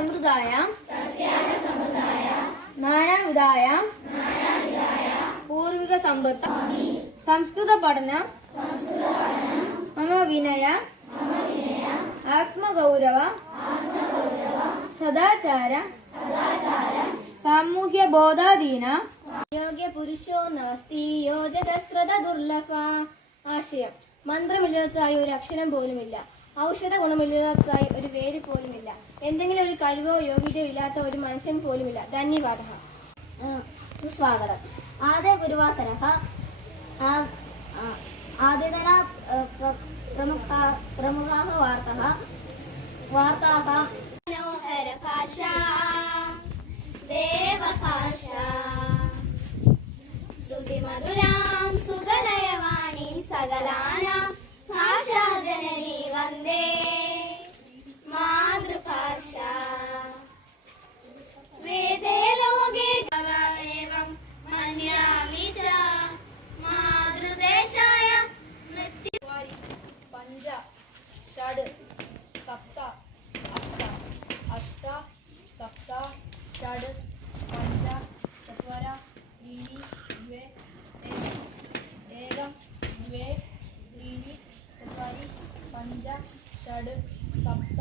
സമൃദ്ധായാം നാനാവിധായാം പൂർവിക സമ്പത്ത് സംസ്കൃത പഠനം മമ വിനയ ആത്മഗൗരവ സദാചാര സാമൂഹ്യ ബോധാധീന യോഗ്യ പുരുഷോ നാസ്തി യോജകസ്കൃത ദുർലഭ. ആശയം: മന്ത്രമില്ലാത്തതായി ഒരു അക്ഷരം പോലുമില്ല, ഔഷധ ഗുണമില്ലാത്തതായി ഒരു വേര് പോലുമില്ല, എന്തെങ്കിലും ഒരു കഴിവോ യോഗ്യതയോ ഇല്ലാത്ത ഒരു മനുഷ്യൻ പോലുമില്ല. ധന്യവാദ. സ്വാഗതം. ആദേ ഗുരുവാസരഃ ആദിതന പ്രമുഖാः വാർത്താः മനോഹര ഭാഷാ ദേവഭാഷാ ശ്രുതിമധുരാം സുഗലയവാണീം സകലാനാം ഭാഷാ ജനനീ വന്ദേ മാതൃഭാഷാ. വേദേ ലോകേ ഏവം മന്യാമി ച മാതൃദേശായ നൃത്യ പഞ്ച ഷഡ് സപ്ത അഷ്ട അഷ്ട സപ്ത ഷഡ് പഞ്ച ചത്വര त्रीणि द्वे एकं द्वे त्रीणि चत्वारि पञ्च षड् सप्त